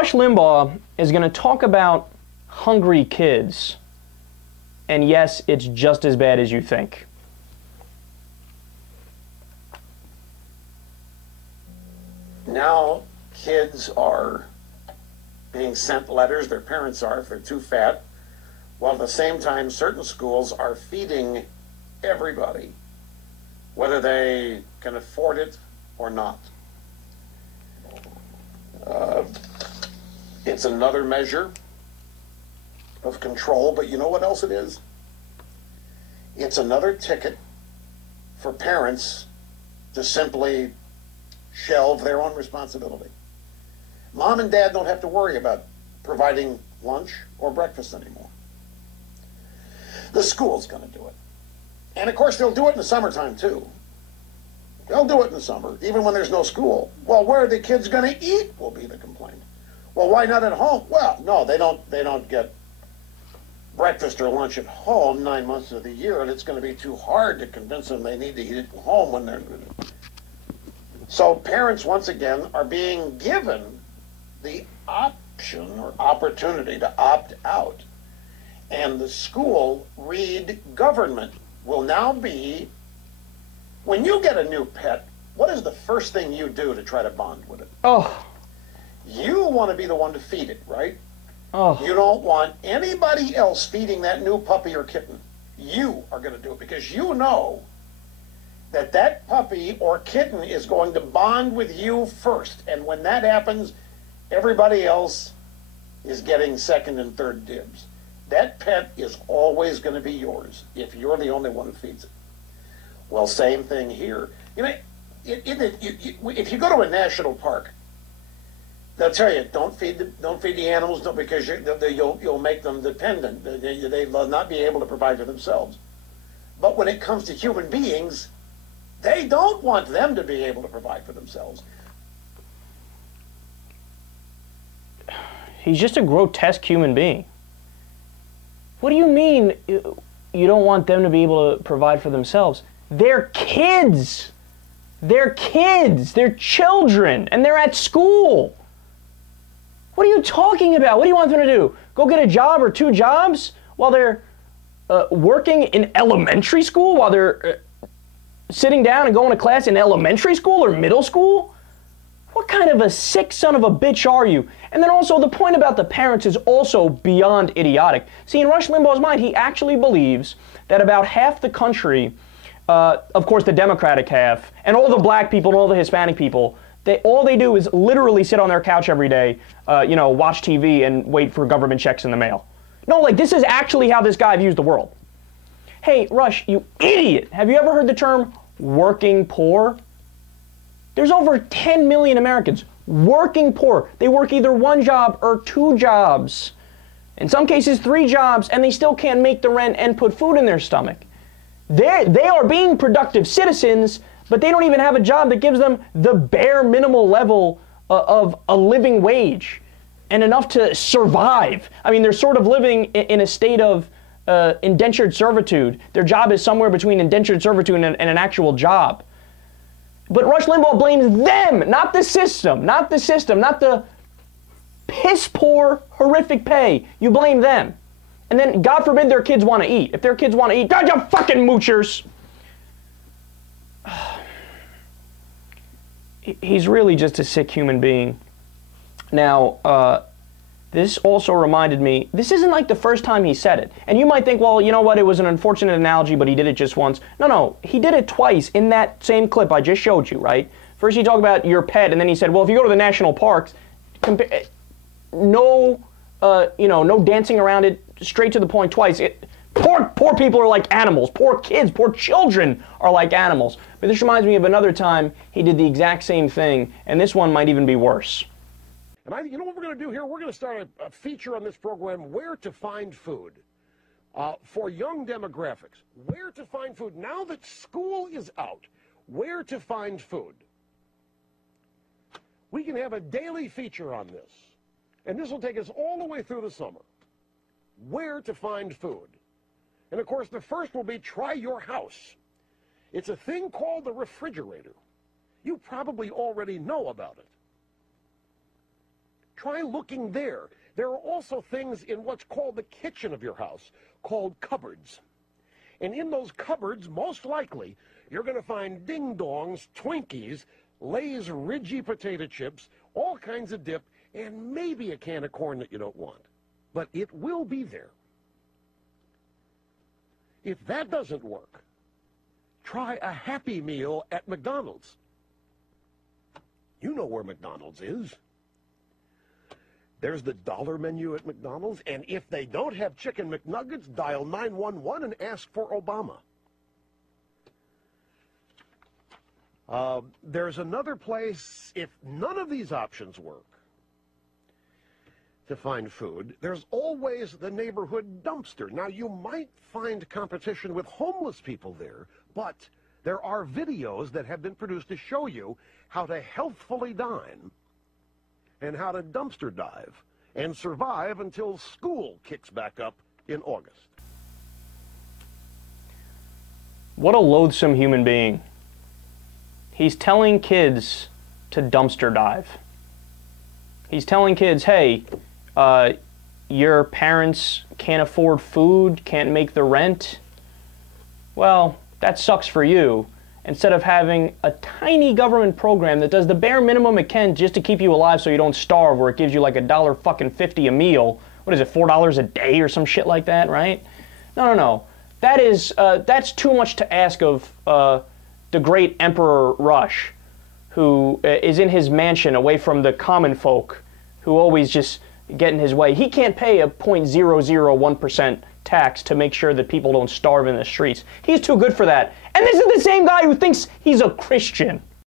Rush Limbaugh is going to talk about hungry kids. And yes, it's just as bad as you think. Now kids are being sent letters, their parents are, if they're too fat, while at the same time certain schools are feeding everybody, whether they can afford it or not. It's another measure of control, but you know what else it is? It's another ticket for parents to simply shelve their own responsibility. Mom and dad don't have to worry about providing lunch or breakfast anymore. The school's going to do it. And of course, they'll do it in the summertime too. They'll do it in the summer, even when there's no school. Well, where are the kids going to eat will be the complaint. Well, why not at home? Well, no, they don't get breakfast or lunch at home 9 months of the year, and it's going to be too hard to convince them they need to eat at home when they're... So parents, once again, are being given the option or opportunity to opt out. And the school, read government, will now be, when you get a new pet, what is the first thing you do to try to bond with it? Oh. You want to be the one to feed it, right? Oh. You don't want anybody else feeding that new puppy or kitten. You are going to do it because you know that that puppy or kitten is going to bond with you first. And when that happens, everybody else is getting second and third dibs. That pet is always going to be yours if you're the only one who feeds it. Well, same thing here. You know, if you go to a national park, they'll tell you don't feed the animals because you'll make them dependent. They'll not be able to provide for themselves. But when it comes to human beings, they don't want them to be able to provide for themselves. He's just a grotesque human being. What do you mean you don't want them to be able to provide for themselves? They're kids. They're kids. They're children. And they're at school. What are you talking about? What do you want them to do? Go get a job or two jobs while they're working in elementary school? While they're sitting down and going to class in elementary school or middle school? What kind of a sick son of a bitch are you? And then also the point about the parents is also beyond idiotic. See, in Rush Limbaugh's mind, he actually believes that about half the country, of course the Democratic half, and all the black people and all the Hispanic people, all they do is literally sit on their couch every day, watch TV and wait for government checks in the mail. No, like this is actually how this guy views the world. Hey, Rush, you idiot. Have you ever heard the term working poor? There's over 10 million Americans working poor. They work either one job or two jobs. In some cases, 3 jobs, and they still can't make the rent and put food in their stomach. They are being productive citizens, but they don't even have a job that gives them the bare minimal level of a living wage and enough to survive. I mean, they're sort of living in a state of indentured servitude. Their job is somewhere between indentured servitude and an actual job. But Rush Limbaugh blames them, not the system, not the piss-poor, horrific pay. You blame them. And then, God forbid, their kids want to eat. If their kids want to eat, God, you fucking moochers! He's really just a sick human being. Now, this also reminded me, this isn't like the first time he said it. And you might think, well, you know what, it was an unfortunate analogy, but he did it just once. No, he did it twice in that same clip I just showed you, right? First he talked about your pet, and then he said, well, if you go to the national parks, no dancing around it, straight to the point twice. Poor people are like animals. Poor kids, poor children are like animals. But this reminds me of another time he did the exact same thing, and this one might even be worse. And you know what we're going to do here? We're going to start a feature on this program, Where to Find Food, for young demographics. Where to find food. Now that school is out, where to find food. We can have a daily feature on this. And this will take us all the way through the summer. Where to find food. And of course, the first will be Try Your House. It's a thing called the refrigerator. You probably already know about it. Try looking there. There are also things in what's called the kitchen of your house called cupboards. And in those cupboards, most likely, you're going to find ding-dongs, Twinkies, Lay's Ridgy potato chips, all kinds of dip, and maybe a can of corn that you don't want. But it will be there. If that doesn't work, try a Happy Meal at McDonald's. You know where McDonald's is. There's the dollar menu at McDonald's, and if they don't have chicken McNuggets, dial 911 and ask for Obama. There's another place, if none of these options work, to find food, there's always the neighborhood dumpster. Now, you might find competition with homeless people there, but there are videos that have been produced to show you how to healthfully dine and how to dumpster dive and survive until school kicks back up in August. What a loathsome human being. He's telling kids to dumpster dive. He's telling kids, hey, your parents can't afford food, can't make the rent. Well, that sucks for you. Instead of having a tiny government program that does the bare minimum it can just to keep you alive so you don't starve, where it gives you like $1.50 a meal. What is it, $4 a day or some shit like that, right? No. That's too much to ask of the great Emperor Rush, who is in his mansion away from the common folk, who always just get in his way. He can't pay a 0.001% tax to make sure that people don't starve in the streets. He's too good for that. And this is the same guy who thinks he's a Christian.